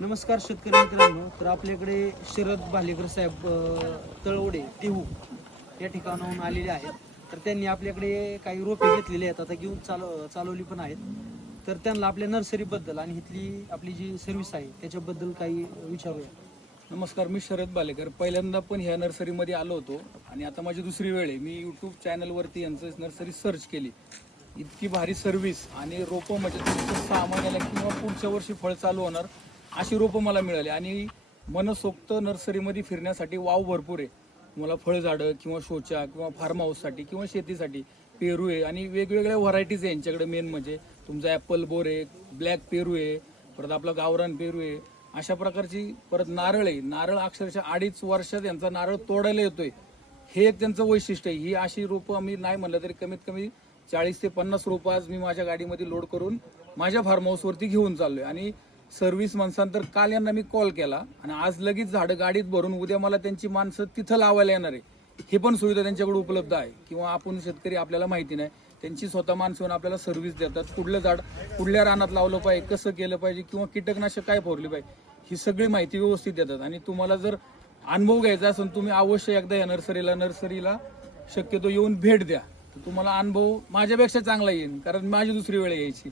नमस्कार शेतकरी मित्रांनो. तर आपल्याकडे शरद भालेकर साहेब तळवडे देहू या ठिकाणाहून आलेले आहेत. तर त्यांनी आपल्याकडे काही रोपे घेतलेले आहेत आता घेऊन चालव चालवली पण आहेत. तर त्यांना आपल्या नर्सरीबद्दल आणि इथली आपली जी सर्व्हिस आहे त्याच्याबद्दल काही विचारूया. नमस्कार मी शरद भालेकर. पहिल्यांदा पण ह्या नर्सरीमध्ये आलो होतो आणि आता माझी दुसरी वेळ आहे. मी यूट्यूब चॅनलवरती यांचं नर्सरी सर्च केली. इतकी भारी सर्व्हिस आणि रोपं म्हणजे सामान्याला किंवा पुढच्या वर्षी फळ चालू होणार. अशी रोपं मला मिळाली. आणि मनसोक्त नर्सरीमध्ये फिरण्यासाठी वाव भरपूर आहे. तुम्हाला फळझाडं किंवा शोच्या किंवा फार्म हाऊससाठी किंवा शेतीसाठी पेरू आहे. आणि वेगवेगळ्या व्हरायटीज आहे यांच्याकडे मेन म्हणजे तुमचा ॲपल बोर आहे ब्लॅक पेरू आहे परत आपलं गावरान पेरू आहे. अशा प्रकारची परत नारळ आहे. नारळ अक्षरशः अडीच वर्षात यांचा नारळ तोडायला येतोय. हे एक त्यांचं वैशिष्ट्य आहे. ही अशी रोपं आम्ही नाही म्हणलं तरी कमीत कमी चाळीस ते पन्नास रोपं आज मी माझ्या गाडीमध्ये लोड करून माझ्या फार्म हाऊसवरती घेऊन चाललोय. आणि सर्व्हिस माणसांतर काल यांना मी कॉल केला आणि आज लगेच झाडं गाडीत भरून उद्या मला त्यांची माणसं तिथं लावायला येणार आहे. हे पण सुविधा त्यांच्याकडे उपलब्ध आहे. किंवा आपण शेतकरी आपल्याला माहिती नाही. त्यांची स्वतः माणसं येऊन आपल्याला सर्व्हिस देतात. कुठलं झाड कुठल्या रानात लावलं पाहिजे कसं केलं पाहिजे किंवा कीटकनाशक काय फोरली पाहिजे ही सगळी माहिती व्यवस्थित देतात. आणि तुम्हाला जर अनुभव घ्यायचा असेल तुम्ही अवश्य एकदा या नर्सरीला नर्सरीला शक्यतो येऊन भेट द्या. तर तुम्हाला अनुभव माझ्यापेक्षा चांगला येईल कारण माझी दुसरी वेळ यायची.